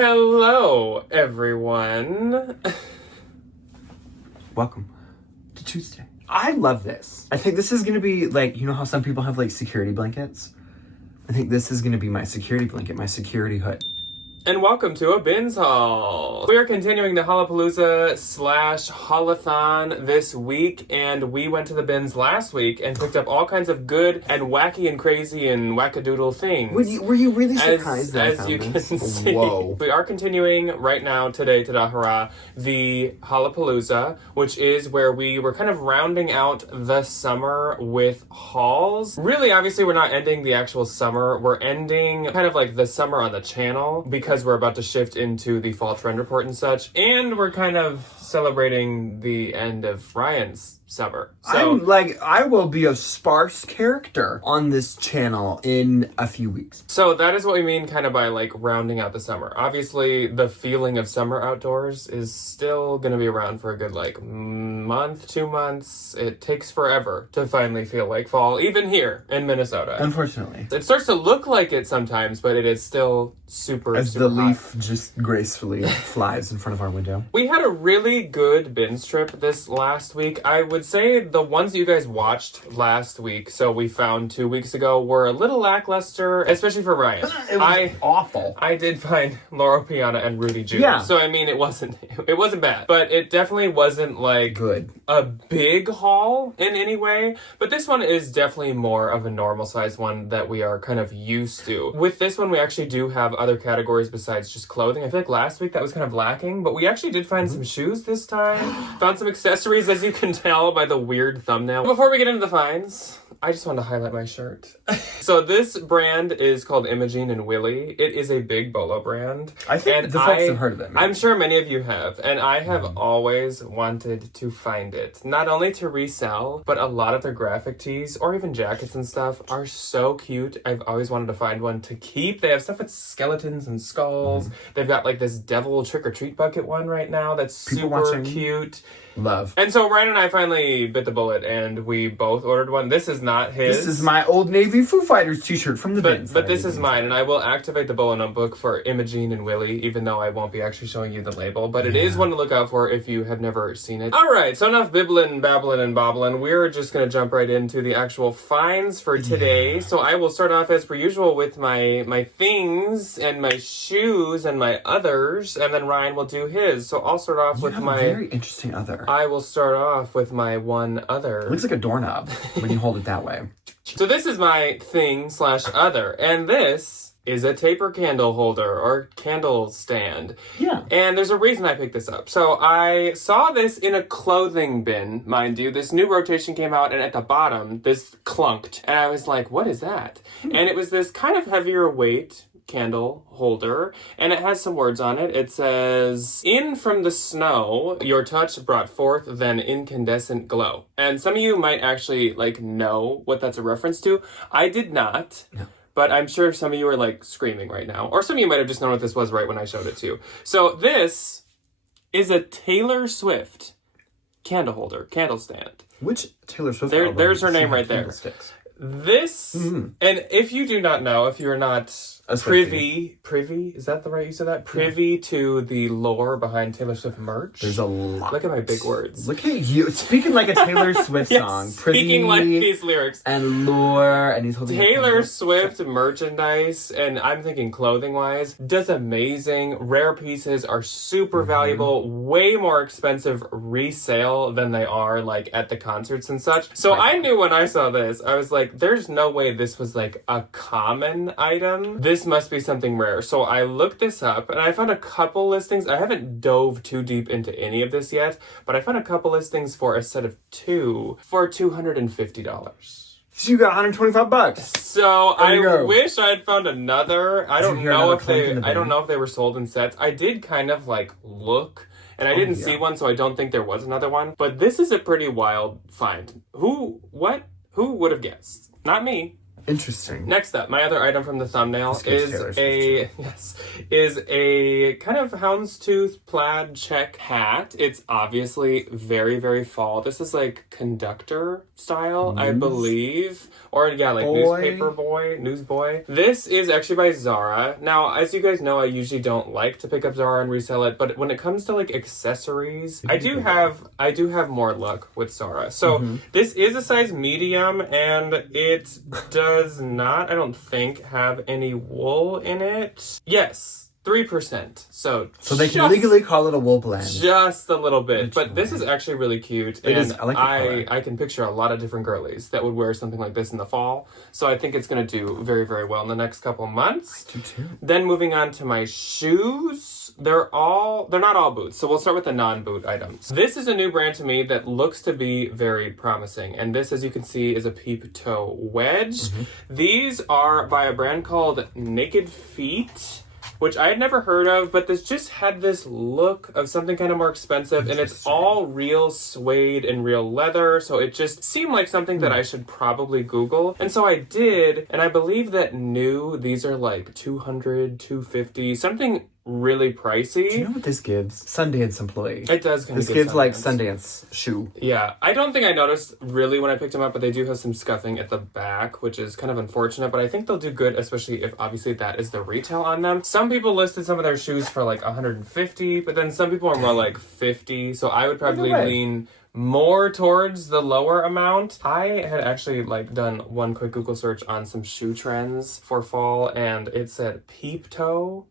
Hello, everyone. Welcome to Tuesday. I love this. I think this is gonna be like, you know how some people have like security blankets? I think this is gonna be my security blanket, my security hood. And welcome to a Bins Haul. We are continuing the Hallapalooza / Haulathon this week, and we went to the bins last week and picked up all kinds of good and wacky and crazy and wackadoodle things. Were you really surprised as you can see? Whoa. We are continuing right now today to Dahara the Hallapalooza, which is where we were kind of rounding out the summer with hauls. Really, obviously, we're not ending the actual summer. We're ending kind of like the summer on the channel because we're about to shift into the fall trend report and such, and we're kind of celebrating the end of Ryan's summer. So I will be a sparse character on this channel in a few weeks. So that is what we mean kind of by like rounding out the summer. Obviously, the feeling of summer outdoors is still going to be around for a good like month, 2 months. It takes forever to finally feel like fall, even here in Minnesota. Unfortunately. It starts to look like it sometimes, but it is still super As super the hot. leaf just gracefully flies in front of our window. We had a really good binge trip this last week. I would say the ones that you guys watched last week, so we found 2 weeks ago, were a little lackluster, especially for Ryan. It was awful. I did find Laurel Piana and Rudy Jew. Yeah. So I mean, it wasn't bad, but it definitely wasn't like Good. a big haul in any way. But this one is definitely more of a normal size one that we are kind of used to. With this one, we actually do have other categories besides just clothing. I feel like last week that was kind of lacking, but we actually did find some shoes this time. Found some accessories, as you can tell by the weird thumbnail. Before we get into the finds, I just wanted to highlight my shirt. So this brand is called Imogene and Willie. It is a big bolo brand. I think the folks have heard of it. I'm sure many of you have, and I have always wanted to find it. Not only to resell, but a lot of their graphic tees or even jackets and stuff are so cute. I've always wanted to find one to keep. They have stuff with skeletons and skulls. They've got like this devil trick-or-treat bucket one right now that's super cute. Love. And so Ryan and I finally bit the bullet and we both ordered one. This is not his. This is my Old Navy Foo Fighters t-shirt from the bins. But this is mine, and I will activate the Bolo notebook for Imogene and Willie, even though I won't be actually showing you the label. But it is one to look out for if you have never seen it. All right, so enough bibbling, babbling, and bobbling. We're just going to jump right into the actual finds for today. Yeah. So I will start off as per usual with my things and my shoes and my others, and then Ryan will do his. So I'll start off with my very interesting other. I will start off with my one other. It looks like a doorknob when you hold it that way. So this is my thing / other, and this is a taper candle holder or candle stand. Yeah. And there's a reason I picked this up. So I saw this in a clothing bin, mind you. This new rotation came out, and at the bottom, this clunked. And I was like, what is that? And it was this kind of heavier weight candle holder, and it has some words on it. It says, "In from the snow, your touch brought forth then incandescent glow." And some of you might actually like know what that's a reference to. I did not. No. But I'm sure some of you are like screaming right now, or some of you might have just known what this was right when I showed it to you. So this is a Taylor Swift candle holder, candle stand. Which Taylor Swift? There's her name right there. This, and if you do not know, if you're not privy, is that the right use of that? Privy to the lore behind Taylor Swift merch. There's a lot. Look at my big words. Look at you, speaking like a Taylor Swift yes, song. Speaking like these lyrics. And lore, and he's holding Taylor Swift merchandise, and I'm thinking clothing-wise, does amazing. Rare pieces are super valuable, way more expensive resale than they are like at the concerts and such. So I knew when I saw this, I was like, there's no way this was like a common item. This must be something rare. So I looked this up and I found a couple listings. I haven't dove too deep into any of this yet, but I found a couple listings for a set of 2 for $250. So you got $125. So I wish I had found another. I don't know if they were sold in sets. I did kind of like look, and I didn't see one, so I don't think there was another one. But this is a pretty wild find. Who would have guessed? Not me. Interesting. Next up, my other item from the thumbnail Taylor is a kind of houndstooth plaid check hat. It's obviously very, very fall. This is like conductor style, I believe. Or yeah, like newsboy. This is actually by Zara. Now, as you guys know, I usually don't like to pick up Zara and resell it, but when it comes to like accessories, I do have more luck with Zara. So this is a size medium, and it does not, I don't think, have any wool in it. Yes. 3%. So they can legally call it a wool blend. Just a little bit. But this is actually really cute. It is. I like the color. I can picture a lot of different girlies that would wear something like this in the fall. So I think it's going to do very, very well in the next couple months. I do too. Then moving on to my shoes. They're not all boots. So we'll start with the non-boot items. This is a new brand to me that looks to be very promising. And this, as you can see, is a peep toe wedge. These are by a brand called Naked Feet, which I had never heard of, but this just had this look of something kind of more expensive, and it's all real suede and real leather, so it just seemed like something that I should probably Google. And so I did, and I believe that these are like $200, $250, something really pricey. Do you know what this gives? Sundance employee. It does kind of This gives like Sundance shoe. Yeah, I don't think I noticed really when I picked them up, but they do have some scuffing at the back, which is kind of unfortunate, but I think they'll do good, especially if obviously that is the retail on them. Some people listed some of their shoes for like $150, but then some people are more like $50, so I would probably lean more towards the lower amount. I had actually like done one quick Google search on some shoe trends for fall, and it said peep toe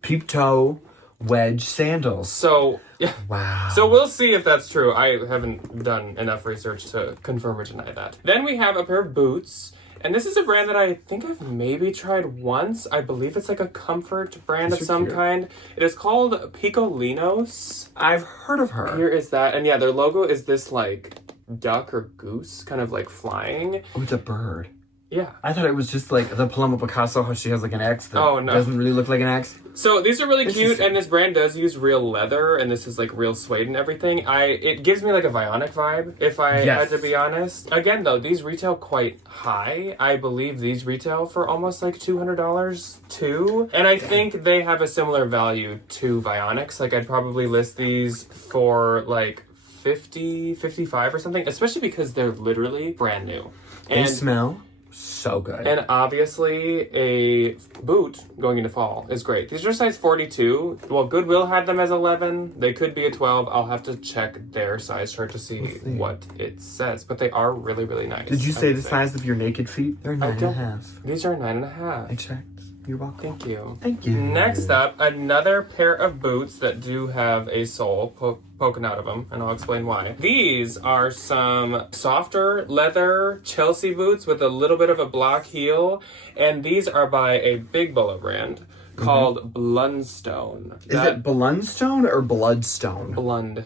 wedge sandals. So yeah. Wow. So we'll see if that's true. I haven't done enough research to confirm or deny that. Then we have a pair of boots. And this is a brand that I think I've maybe tried once. I believe it's like a comfort brand of some kind. It is called Picolinos. I've heard of her. Here is that. And yeah, their logo is this like duck or goose kind of like flying. Oh, it's a bird. Yeah. I thought it was just like the Paloma Picasso, how she has like an X that no. doesn't really look like an X. So these are really cute, and this brand does use real leather, and this is like real suede and everything. It gives me like a Vionic vibe, if I had to be honest. Again though, these retail quite high. I believe these retail for almost like $200 too. And I think they have a similar value to Vionics. Like I'd probably list these for like $50, $55 or something, especially because they're literally brand new. And they smell so good. And obviously, a boot going into fall is great. These are size 42. Well, Goodwill had them as 11. They could be a 12. I'll have to check their size chart to see what it says. But they are really, really nice. Did you say the size of your naked feet? They're 9.5. These are 9.5. I checked. You're welcome. Thank you. Thank you. Next up, another pair of boots that do have a sole poking out of them, and I'll explain why. These are some softer leather Chelsea boots with a little bit of a block heel, and these are by a big Bolo brand called Blundstone. Is it Blundstone or Bloodstone?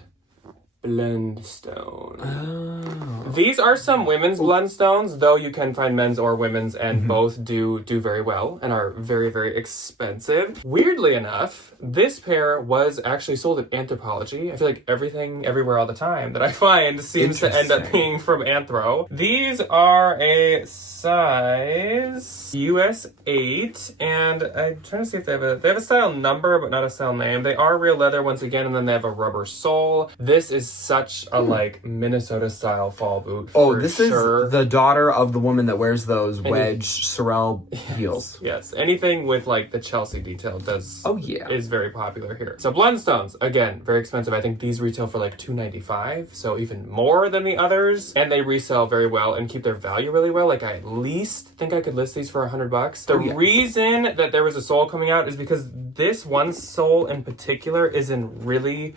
Blundstone. Oh. These are some women's Blundstones, though you can find men's or women's, and both do very well and are very, very expensive. Weirdly enough, this pair was actually sold at Anthropologie. I feel like everything, everywhere, all the time that I find seems to end up being from Anthro. These are a size US 8, and I'm trying to see if they have a style number, but not a style name. They are real leather once again, and then they have a rubber sole. This is such a like Minnesota style fall boot. Oh, this is the daughter of the woman that wears those wedge Sorel heels. Yes, anything with like the Chelsea detail does. Oh yeah, is very popular here. So Blundstones, again, very expensive. I think these retail for like $295, so even more than the others, and they resell very well and keep their value really well. Like I at least think I could list these for $100. The reason that there was a sole coming out is because this one sole in particular is in really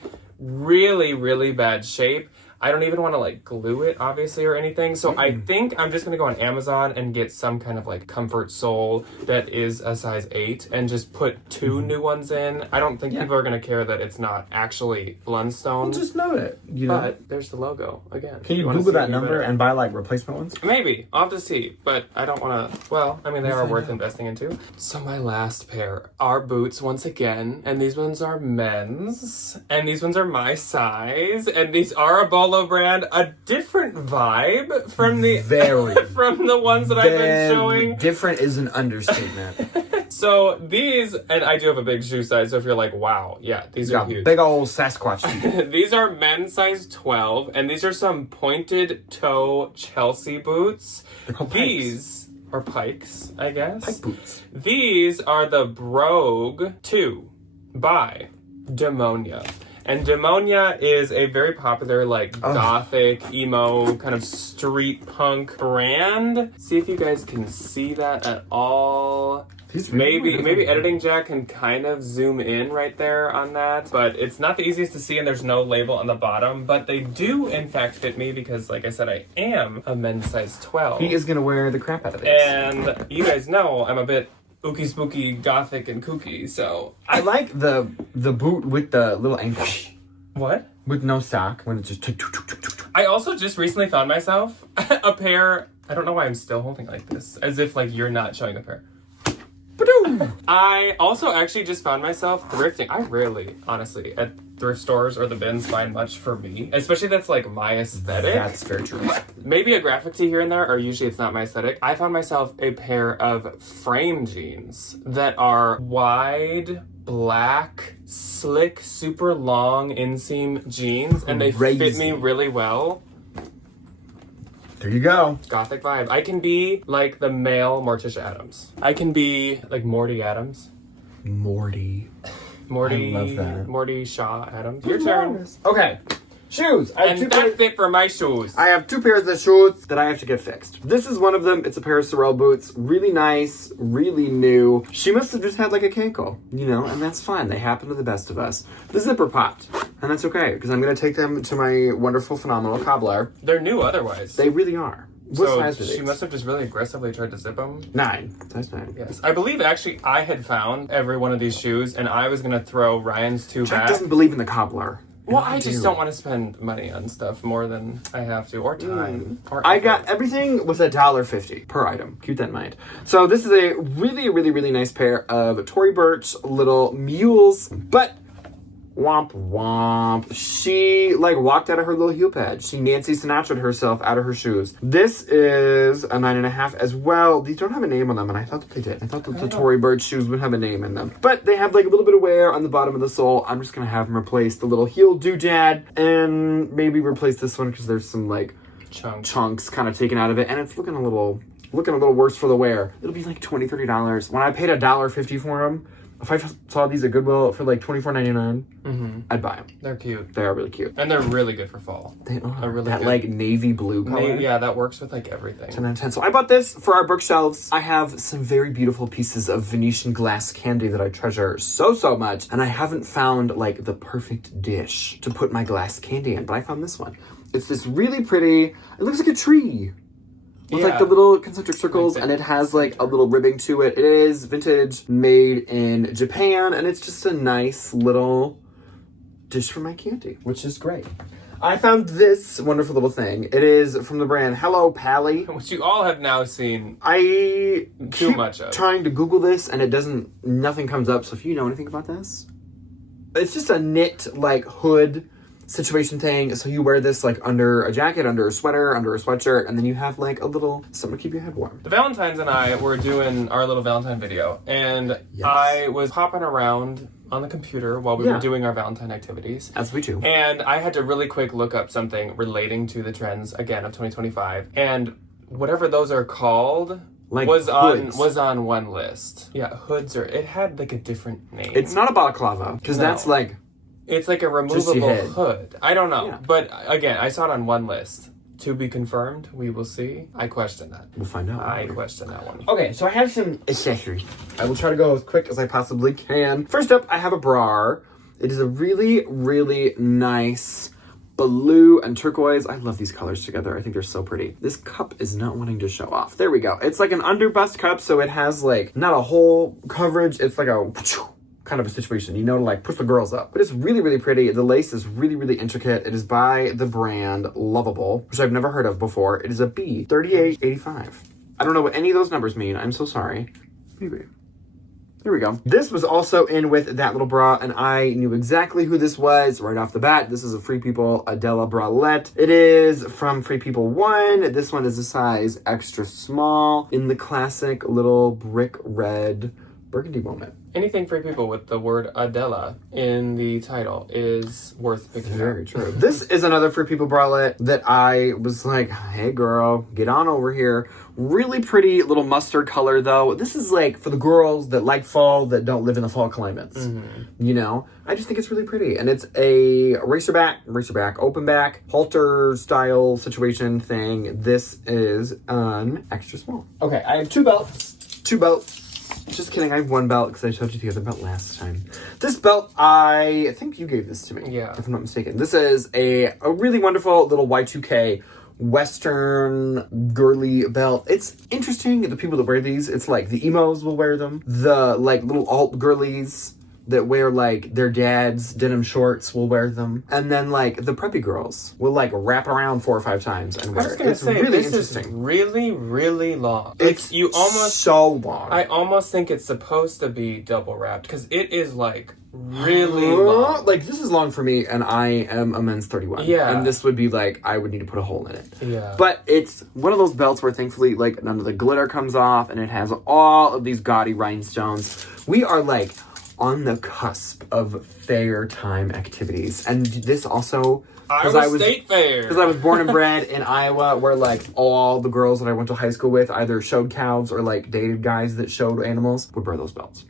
bad shape. I don't even want to like glue it obviously or anything. So I think I'm just going to go on Amazon and get some kind of like comfort sole that is a size 8 and just put 2 new ones in. I don't think people are going to care that it's not actually Blundstone. We'll just note it. You know? But there's the logo again. Can you Google that number and buy like replacement ones? Maybe. I'll have to see. But I don't want to, well, I mean, they are worth investing into. So my last pair are boots once again. And these ones are men's. And these ones are my size. And these are a Bolo Polo brand. A different vibe from the Very. from the ones that I've been showing. Different is an understatement. So these, and I do have a big shoe size, so if you're like, wow, yeah, these are huge. Big old Sasquatch feet. These are men's size 12, and these are some pointed toe Chelsea boots. They're called These are Pikes, I guess. Pike boots. These are the Brogue 2 by Demonia. And Demonia is a very popular, like, gothic, emo, kind of street punk brand. See if you guys can see that at all. Maybe Editing Jack can kind of zoom in right there on that, but it's not the easiest to see and there's no label on the bottom, but they do in fact fit me because, like I said, I am a men's size 12. He is going to wear the crap out of this. And you guys know I'm a bit ooky spooky, gothic, and kooky, so... I like the boot with the little ankle. What? With no sock, when it just... I also just recently found myself a pair... I don't know why I'm still holding like this, as if, like, you're not showing a pair. I also actually just found myself thrifting. I rarely, honestly, at thrift stores or the bins find much for me. Especially that's like my aesthetic. That's very true. Maybe a graphic tee here and there, or usually it's not my aesthetic. I found myself a pair of frame jeans that are wide, black, slick, super long inseam jeans, and they fit me really well. There you go. Gothic vibe. I can be like the male Morticia Adams. I can be like Morty Adams. Morty. I love that. Morty Shaw Adams. Your turn. Okay. Shoes. And that's it for my shoes. I have two pairs of shoes that I have to get fixed. This is one of them. It's a pair of Sorel boots. Really nice. Really new. She must have just had like a cankle, you know, and that's fine. They happen to the best of us. The zipper popped. And that's okay, because I'm going to take them to my wonderful, phenomenal Cobbler. They're new otherwise. They really are. What size are they? She must have just really aggressively tried to zip them. 9. Size 9. Yes. I believe actually I had found every one of these shoes, and I was going to throw Ryan's two Jack back. doesn't believe in the Cobbler. Well, I just don't want to spend money on stuff more than I have to, or time. Or I got everything was $1.50 per item. Keep that in mind. So this is a really nice pair of Tory Burch little mules, but womp womp. She like walked out of her little heel pad. She Nancy Sinatra'd herself out of her shoes. This is a 9.5 as well. These don't have a name on them, and I thought that they did. I thought that the Tory Burch shoes would have a name in them. But they have like a little bit of wear on the bottom of the sole. I'm just gonna have them replace the little heel doodad and maybe replace this one because there's some like chunks kind of taken out of it, and it's looking a little worse for the wear. It'll be like $20, $30. When I paid $1.50 for them, if I saw these at Goodwill for like $24.99, I'd buy them. They're cute. They are really cute. And they're really good for fall. They are. They're really that good. like navy blue color. Yeah, that works with like everything. 10 out of 10. So I bought this for our bookshelves. I have some very beautiful pieces of Venetian glass candy that I treasure so much. And I haven't found like the perfect dish to put my glass candy in, but I found this one. It's this really pretty, it looks like a tree. With like the little concentric circles, and it has like a little ribbing to it. It is vintage, made in Japan, and it's just a nice little dish for my candy, which is great. I found this wonderful little thing. It is from the brand Hello Pally, which you all have now seen. I too much of. Trying to Google this, and nothing comes up. So if you know anything about this, it's just a knit like hood situation thing. So you wear this like under a jacket, under a sweater, under a sweatshirt, and then you have like a little something to keep your head warm. The Valentines and I were doing our little Valentine video, and I was hopping around on the computer while we were doing our Valentine activities. As we do. And I had to really quick look up something relating to the trends again of 2025, and whatever those are called like was hoods. on one list. Yeah, hoods, or it had like a different name. It's not a balaclava, because that's like it's like a removable hood. I don't know. Yeah. But again, I saw it on one list. To be confirmed, we will see. I question that. We'll find out. I question that one. Okay, so I have some accessories. I will try to go as quick as I possibly can. First up, I have a bra. It is a really nice blue and turquoise. I love these colors together. I think they're so pretty. This cup is not wanting to show off. There we go. It's like an underbust cup, so it has like not a whole coverage. It's like a kind of a situation, you know, to like push the girls up. But it's really pretty. The lace is really intricate. It is by the brand Lovable, which I've never heard of before. It is a B3885. I don't know what any of those numbers mean. I'm so sorry. Maybe Here we go. This was also in with that little bra, and I knew exactly who this was right off the bat. This is a Free People Adela bralette. It is from Free People 1. This one is a size extra small in the classic little brick red burgundy moment. Anything Free People with the word Adela in the title is worth picking up. Very true. This is another Free People bralette that I was like, hey girl, get on over here. Really pretty little mustard color though. This is like for the girls that like fall, that don't live in the fall climates. You know? I just think it's really pretty. And it's a racer back, open back, halter style situation thing. This is an extra small. Okay, I have two belts. Just kidding, I have one belt because I showed you the other belt last time. This belt, I think you gave this to me. Yeah. If I'm not mistaken. This is a really wonderful little Y2K Western girly belt. It's interesting, the people that wear these, it's like the emos will wear them. The like little alt girlies that wear like their dad's denim shorts will wear them. And then like the preppy girls will like wrap around 4 or 5 times and wear it. It's really this interesting. Is really, really long. It's you almost so long. I almost think it's supposed to be double wrapped because it is like really long. Like this is long for me, and I am a men's 31. Yeah. And this would be like I would need to put a hole in it. Yeah. But it's one of those belts where thankfully like none of the glitter comes off, and it has all of these gaudy rhinestones. We are like on the cusp of fair time activities, and this also Iowa State Fair, because I was born and bred in Iowa, where like all the girls that I went to high school with either showed cows or like dated guys that showed animals would wear those belts.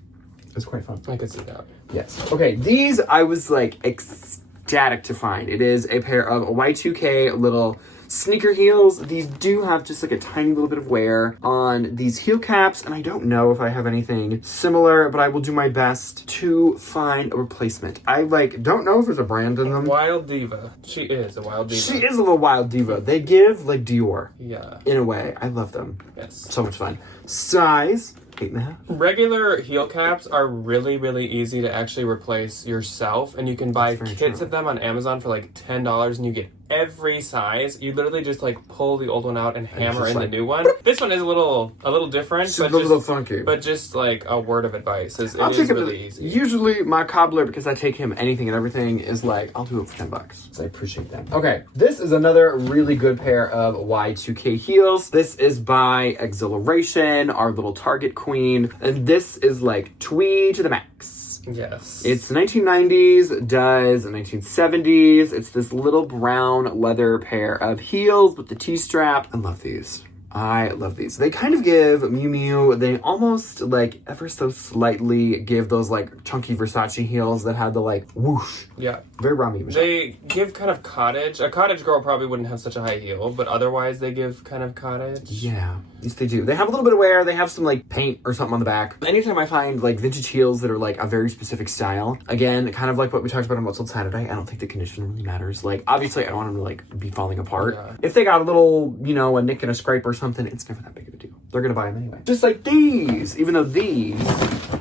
It's quite fun. I could see that. Yes. Okay, these I was like ecstatic to find. It is a pair of Y2K little sneaker heels. These do have just like a tiny little bit of wear on these heel caps, and I don't know if I have anything similar, but I will do my best to find a replacement. I like don't know if there's a brand in them. Wild Diva. She is a wild diva. She is a little wild diva. They give like Dior. Yeah. In a way. I love them. Yes. So much fun. Size 8.5. Regular heel caps are really, really easy to actually replace yourself, and you can buy kits of them on Amazon for like $10, and you get every size. You literally just like pull the old one out and hammer in the new one. This one is a little different, It's a little funky. But just like a word of advice is I'll take really easy. Usually my cobbler, because I take him anything and everything, is like I'll do it for $10. So I appreciate that. Okay, this is another really good pair of Y2K heels. This is by Exhilaration, our little Target queen, and this is like tweed to the max. Yes. It's the 1990s, does the 1970s. It's this little brown leather pair of heels with the T-strap. I love these. I love these. They kind of give Miu Miu, they almost like ever so slightly give those like chunky Versace heels that had the like whoosh. Yeah. Very Rami. They give kind of cottage. A cottage girl probably wouldn't have such a high heel, but otherwise they give kind of cottage. Yeah. Yes, they do. They have a little bit of wear. They have some like paint or something on the back. Anytime I find like vintage heels that are like a very specific style, again, kind of like what we talked about on What's Sold Saturday, I don't think the condition really matters. Like, obviously, I don't want them to like be falling apart. Yeah. If they got a little, you know, a nick and a scrape or something, it's never that big of a deal. They're gonna buy them anyway. Just like these, even though these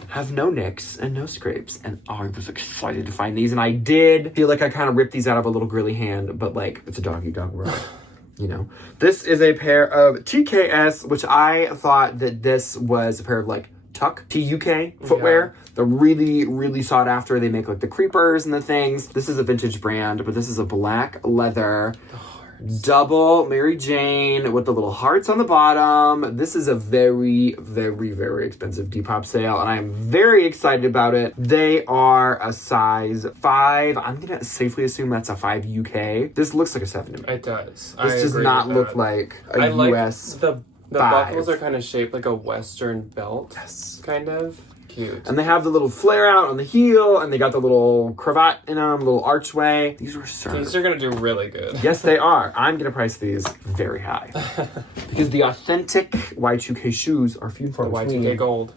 have no nicks and no scrapes. And I was excited to find these, and I did feel like I kind of ripped these out of a little girly hand, but like it's a dog eat dog world. You know, this is a pair of TKS, which I thought that this was a pair of like TUK footwear. Yeah. They're really, really sought after. They make like the creepers and the things. This is a vintage brand, but this is a black leather double Mary Jane with the little hearts on the bottom. This is a very, very, very expensive Depop sale, and I'm very excited about it. They are a size 5. I'm gonna safely assume that's a 5 UK. This looks like a 7 to me. It does. This does not look like a US. The buckles are kind of shaped like a Western belt. Yes. Kind of. Cute. And they have the little flare out on the heel, and they got the little cravat in them, little archway. These are served. These are going to do really good. Yes, they are. I'm going to price these very high. Because the authentic Y2K shoes are few for Y2K gold.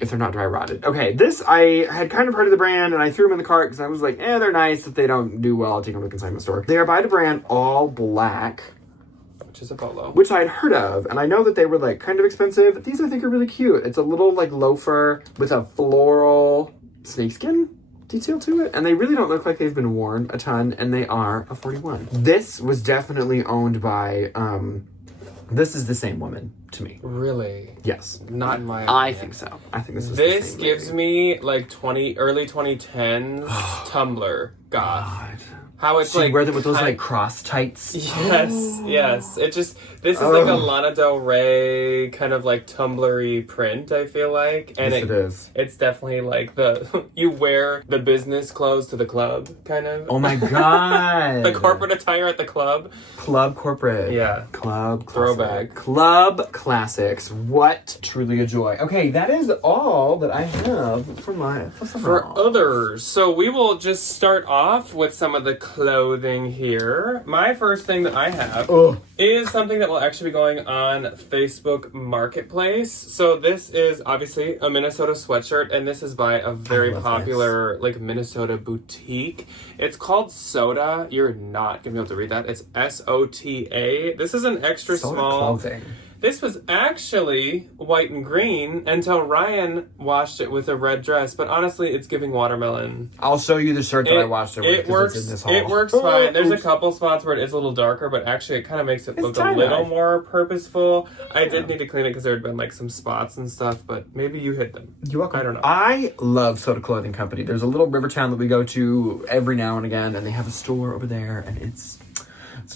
If they're not dry rotted. Okay, this, I had kind of heard of the brand, and I threw them in the cart because I was like, they're nice. If they don't do well, I'll take them to the consignment store. They are by the brand All Black, which is a polo, which I'd heard of, and I know that they were like kind of expensive. These I think are really cute. It's a little like loafer with a floral snakeskin detail to it, and they really don't look like they've been worn a ton, and they are a 41. This was definitely owned by This is the same woman to me. Really? Yes. Not in my I opinion. think so. I think this was This the same gives lady. me like early 2010s Tumblr goth. God. How it's So you like wear them with those kind- like cross tights. Yes. It just this is like a Lana Del Rey kind of like Tumblr-y print, I feel like. And Yes, it is. It's definitely like the you wear the business clothes to the club, kind of. Oh my god. The corporate attire at the club. Club corporate. Yeah. Club classic. Throwback. Club classics. What truly a joy. Okay, that is all that I have for my For others. So we will just start off with some of the clothing here. My first thing that I have is something that will actually be going on Facebook Marketplace. So this is obviously a Minnesota sweatshirt, and this is by a very popular like Minnesota boutique. It's called Soda. You're not gonna be able to read that. It's SOTA. This is an extra Soda small clothing. This was actually white and green until Ryan washed it with a red dress, but honestly, it's giving watermelon. I'll show you the shirt that I washed it with. It works. It's in this haul. It works fine. There's a couple spots where it is a little darker, but actually, it kind of makes it look a tie-dye. little more purposeful. I did need to clean it because there had been like some spots and stuff, but maybe you hid them. You're welcome. I don't know. I love Soda Clothing Company. There's a little river town that we go to every now and again, and they have a store over there, and it's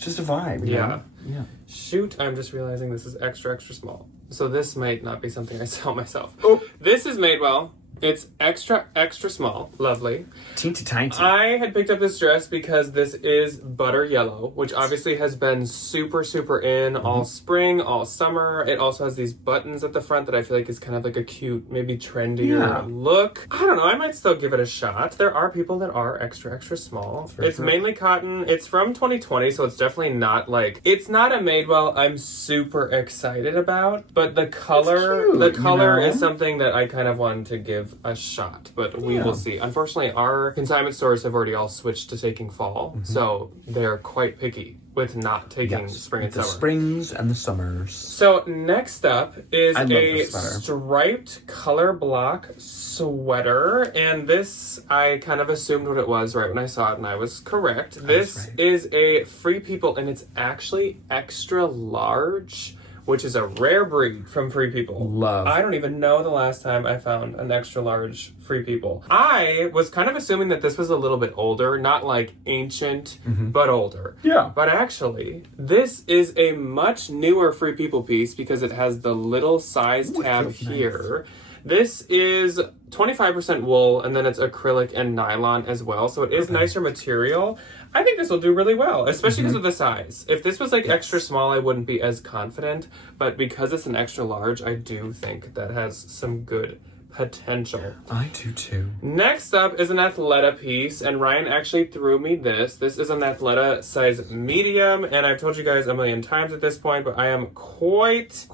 just a vibe. You know? Yeah. Shoot, I'm just realizing this is extra, extra small. So this might not be something I sell myself. Oh. This is Madewell. It's extra, extra small. Lovely. Teensy tiny. I had picked up this dress because this is butter yellow, which obviously has been super, super in all spring, all summer. It also has these buttons at the front that I feel like is kind of like a cute, maybe trendier look. I don't know. I might still give it a shot. There are people that are extra, extra small. It's mainly cotton. It's from 2020, so it's definitely not like... It's not a Madewell I'm super excited about, but the color, is something that I kind of wanted to give a shot, but we will see. Unfortunately, our consignment stores have already all switched to taking fall, so they're quite picky with not taking spring and the summer. springs and the summers. So next up is I love a this sweater. striped color block sweater, and this I kind of assumed what it was right when I saw it, and I was correct. This is a Free People, and it's actually extra large, which is a rare breed from Free People. Love. I don't even know the last time I found an extra large Free People. I was kind of assuming that this was a little bit older, not like ancient, but older. Yeah. But actually, this is a much newer Free People piece because it has the little size tab here. This is 25% wool, and then it's acrylic and nylon as well, so it is nicer material. I think this will do really well, especially because of the size. If this was like extra small, I wouldn't be as confident, but because it's an extra large, I do think that has some good potential. I do too. Next up is an Athleta piece, and Ryan actually threw me this. This is an Athleta size medium, and I've told you guys a million times at this point, but I am quite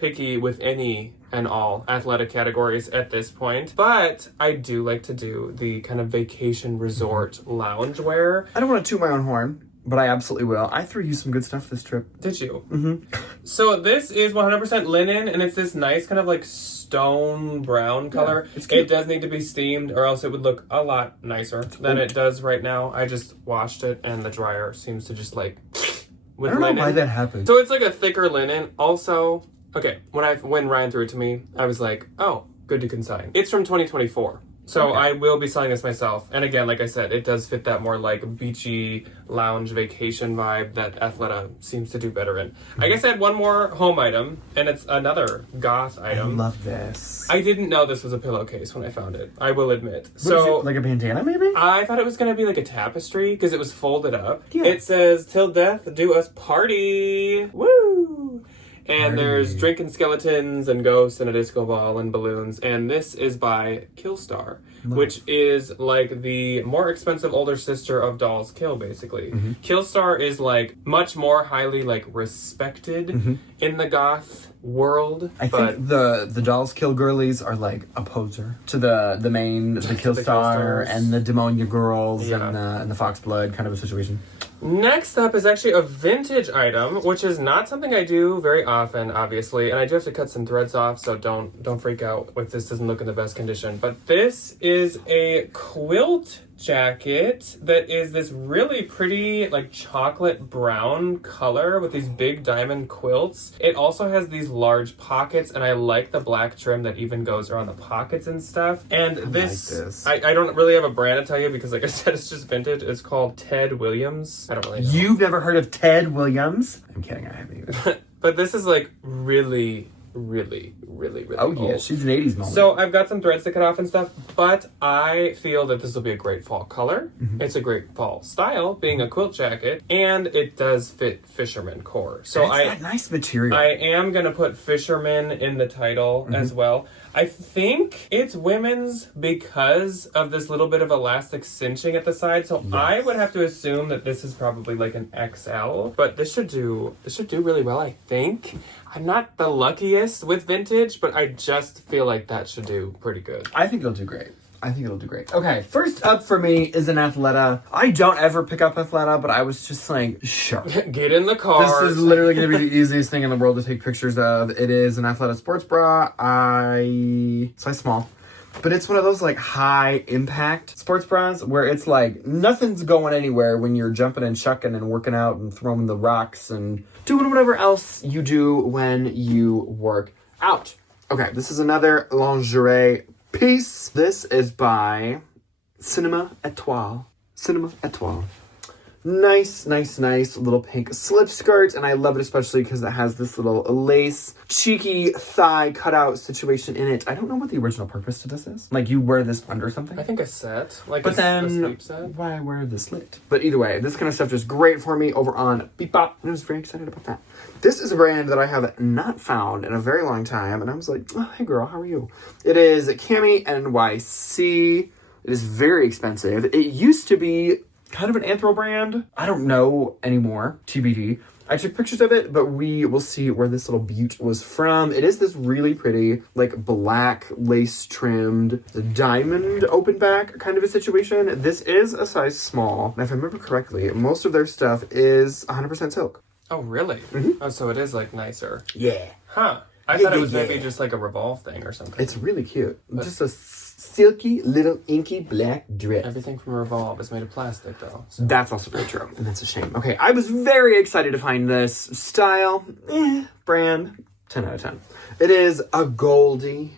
picky with any and all Athleta categories at this point. But I do like to do the kind of vacation resort lounge wear. I don't want to toot my own horn, but I absolutely will. I threw you some good stuff this trip. Did you? So this is 100% linen, and it's this nice kind of like stone brown color. It's cute. It does need to be steamed, or else it would look a lot nicer than it does right now. I just washed it, and the dryer seems to just like with I don't linen. know why that happened. So it's like a thicker linen. Also, okay, when Ryan threw it to me, I was like, oh, good to consign. It's from 2024. So I will be selling this myself. And again, like I said, it does fit that more like beachy lounge vacation vibe that Athleta seems to do better in. I guess I had one more home item, and it's another goth I item. love this. I didn't know this was a pillowcase when I found it. I will admit. What is it, like a bandana, maybe? I thought it was going to be like a tapestry because it was folded up. Yeah. It says, "Till death do us party." Woo! And there's drinking skeletons and ghosts and a disco ball and balloons. And this is by Killstar, which is like the more expensive older sister of Dolls Kill, basically. Killstar is like much more highly like respected in the goth world. I think the Dolls Kill girlies are like a poser to the Killstar Killstars. and the Demonia girls and the Foxblood kind of a situation. Next up is actually a vintage item, which is not something I do very often, obviously, and I do have to cut some threads off, so don't freak out if this doesn't look in the best condition. But this is a quilt jacket that is this really pretty like chocolate brown color with these big diamond quilts. It also has these large pockets, and I like the black trim that even goes around the pockets and stuff. And this. I don't really have a brand to tell you because like I said, it's just vintage. It's called Ted Williams. I don't really know. You've never heard of Ted Williams? I'm kidding, I haven't either. But this is like really Oh yeah, old. she's an 80s moment. So I've got some threads to cut off and stuff, but I feel that this will be a great fall color. It's a great fall style, being a quilt jacket, and it does fit fisherman core. So it's that nice material. I am gonna put fisherman in the title as well. I think it's women's because of this little bit of elastic cinching at the side. So I would have to assume that this is probably like an XL, but this should do really well, I think. I'm not the luckiest with vintage, but I just feel like that should do pretty good. I think it'll do great. Okay, first up for me is an Athleta. I don't ever pick up Athleta, but I was just like, sure. Get in the car. This is literally going to be the easiest thing in the world to take pictures of. It is an Athleta sports bra. Size small. But it's one of those like high impact sports bras where it's like nothing's going anywhere when you're jumping and chucking and working out and throwing the rocks and doing whatever else you do when you work out. Okay, this is another lingerie piece. This is by Cinema Etoile. Nice little pink slip skirt, and I love it especially because it has this little lace, cheeky thigh cutout situation in it. I don't know what the original purpose to this is. Like, you wear this under something? I think a set, like but a sleep set. Why wear the slit? But either way, this kind of stuff is great for me over on Bebop, and I was very excited about that. This is a brand that I have not found in a very long time, and I was like, oh, hey girl, how are you? It is Cami NYC. It is very expensive. It used to be kind of an Anthro brand. I don't know anymore. TBD. I took pictures of it, but we will see where this little beaut was from. It is this really pretty, like, black lace trimmed diamond open back kind of a situation. This is a size small. And if I remember correctly, most of their stuff is 100% silk. Oh, really? Oh, so it is, like, nicer. Yeah. Huh. I thought it was maybe just, like, a Revolve thing or something. It's really cute. But just a silky little inky black dress. Everything from Revolve is made of plastic, though. So. That's also very true, and that's a shame. Okay, I was very excited to find this style, brand, 10 out of 10. It is a Goldie.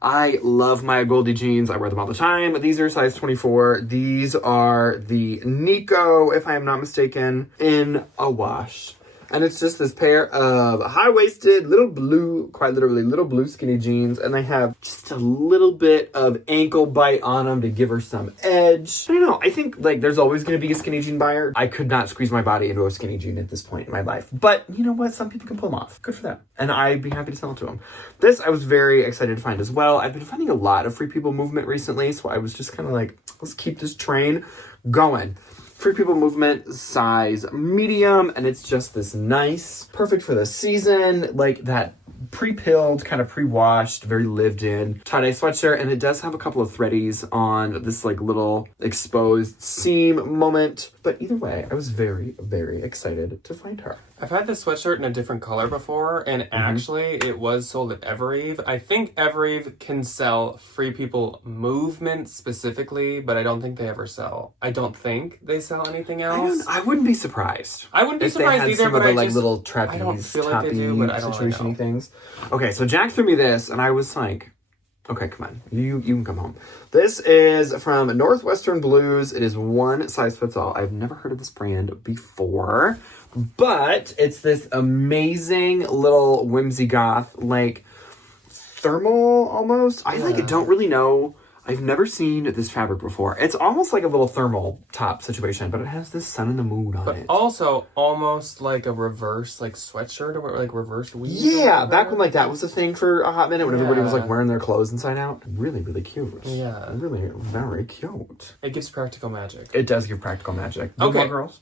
I love my Goldie jeans. I wear them all the time. These are size 24. These are the Nico, if I am not mistaken, in a wash. And it's just this pair of high-waisted, little blue, quite literally, little blue skinny jeans. And they have just a little bit of ankle bite on them to give her some edge. I don't know. I think, like, there's always going to be a skinny jean buyer. I could not squeeze my body into a skinny jean at this point in my life. But you know what? Some people can pull them off. Good for them. And I'd be happy to sell it to them. This I was very excited to find as well. I've been finding a lot of Free People movement recently. So I was just kind of like, let's keep this train going. Free People movement, size medium, and it's just this nice, perfect for the season, like that pre-pilled, kind of pre-washed, very lived-in tie-dye sweatshirt, and it does have a couple of threadies on this like little exposed seam moment. But either way, I was very, very excited to find her. I've had this sweatshirt in a different color before, and actually it was sold at Evereve. I think Evereve can sell Free People movement specifically, but I don't think they ever sell. I don't think they sell anything else. I wouldn't be surprised. I wouldn't be if surprised they had either, some but of the, I like, just, little trapeze, I don't feel like they do, but I don't really know. Things. Okay, so Jack threw me this, and I was like, okay, come on. You can come home. This is from Northwestern Blues. It is one size fits all. I've never heard of this brand before, but it's this amazing little whimsy goth, like thermal almost. I don't really know. I've never seen this fabric before. It's almost like a little thermal top situation, but it has this sun and the moon on it. Also almost like a reverse like sweatshirt or like reverse weave. Yeah, back when like that was a thing for a hot minute when everybody was like wearing their clothes inside out. Really, really cute. Yeah. Really, very cute. It gives practical magic. It does give practical magic. Okay. Girls.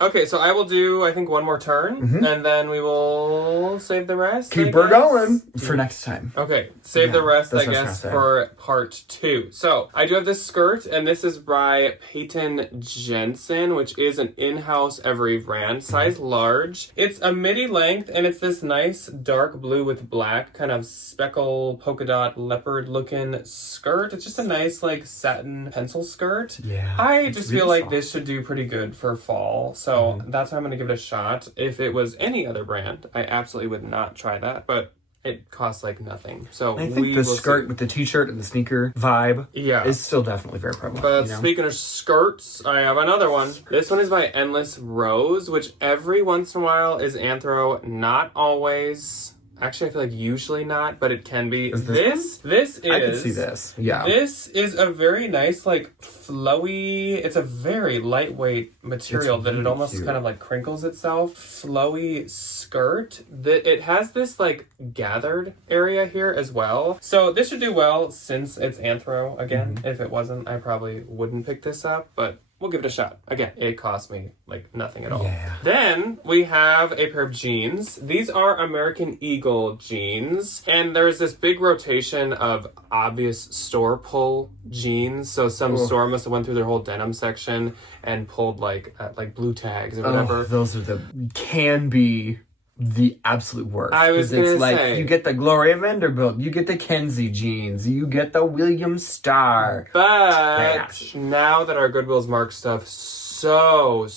Okay, so I will do, I think, one more turn, and then we will save the rest. Keep her going for next time. Okay, save the rest, I that's what I was guess, gonna say. for part 2. So, I do have this skirt, and this is by Peyton Jensen, which is an in-house every brand, size large. It's a midi length, and it's this nice dark blue with black, kind of speckle, polka dot, leopard-looking skirt. It's just a nice, like, satin pencil skirt. Yeah, I it's just really feel like soft. this should do pretty good for fall, so that's why I'm going to give it a shot. If it was any other brand, I absolutely would not try that, but it costs like nothing. So I think the skirt with the t-shirt and the sneaker vibe is still definitely very prevalent. But speaking of skirts, I have another one. This one is by Endless Rose, which every once in a while is anthro, not always. Actually, I feel like usually not, but it can be. This is... I can see this. Yeah. This is a very nice, like, flowy... It's a very lightweight material that it almost kind of, like, crinkles itself. Flowy skirt. It has this, like, gathered area here as well. So this should do well since it's anthro. Again, if it wasn't, I probably wouldn't pick this up, but... we'll give it a shot. Again, it cost me like nothing at all. Yeah. Then we have a pair of jeans. These are American Eagle jeans. And there's this big rotation of obvious store pull jeans. So some store must have went through their whole denim section and pulled like blue tags or whatever. Those are can be the absolute worst. I was gonna say, you get the Gloria Vanderbilt, you get the Kenzie jeans, you get the William Starr. But now that our Goodwill's marked stuff so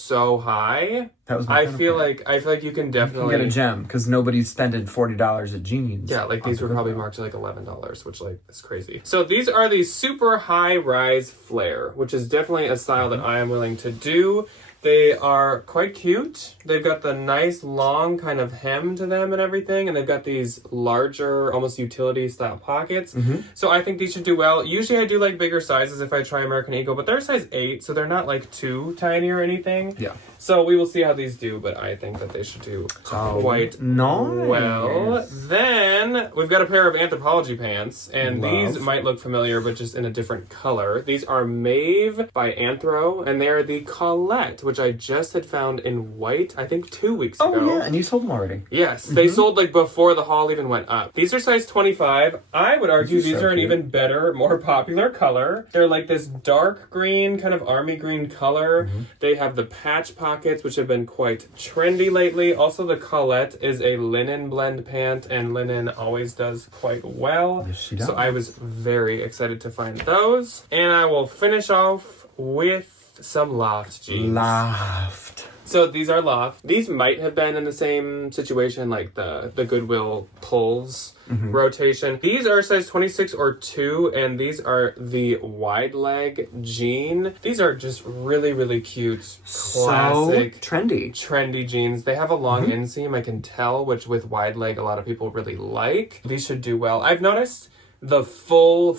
high, I feel like you can definitely get a gem because nobody's spending $40 at jeans. Yeah, like these were probably marked to like $11, which like is crazy. So these are the super high rise flare, which is definitely a style that I am willing to do. They are quite cute. They've got the nice long kind of hem to them and everything, and they've got these larger, almost utility style pockets. So I think these should do well. Usually I do like bigger sizes if I try American Eagle, but they're size 8, so they're not like too tiny or anything. Yeah. So we will see how these do, but I think that they should do quite well. Then we've got a pair of Anthropologie pants, and these might look familiar, but just in a different color. These are Maeve by Anthro, and they are the Colette, which I just had found in white, I think 2 weeks ago. Oh, yeah, and you sold them already. Yes, they sold like before the haul even went up. These are size 25. I would argue these are an even better, more popular color. They're like this dark green, kind of army green color. They have the patch pockets, which have been quite trendy lately. Also, the Colette is a linen blend pant, and linen always does quite well. Yes, she does. So I was very excited to find those. And I will finish off with some Loft jeans. Loft. So these are Loft. These might have been in the same situation, like the Goodwill pulls rotation. These are size 26 or 2, and these are the wide leg jean. These are just really, really cute, classic, so trendy jeans. They have a long inseam, I can tell, which with wide leg, a lot of people really like. These should do well. I've noticed the full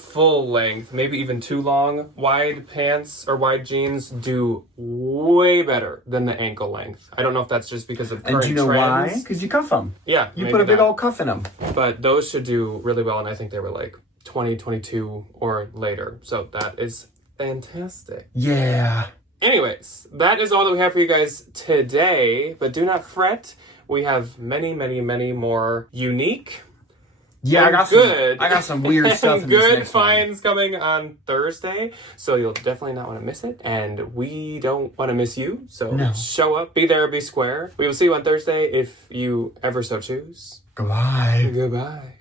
length, maybe even too long, wide pants or wide jeans do way better than the ankle length. I don't know if that's just because of current trends. And do you know trends. why? Because you cuff them. Yeah. You put a big old cuff in them. But those should do really well, and I think they were like 2022 or later. So that is fantastic. Yeah. Anyways, that is all that we have for you guys today, but do not fret. We have many, many, many more unique, I got some weird stuff in this good next one. finds coming on Thursday, so you'll definitely not want to miss it, and we don't want to miss you, so show up, be there, be square. We will see you on Thursday if you ever so choose. Goodbye. Goodbye.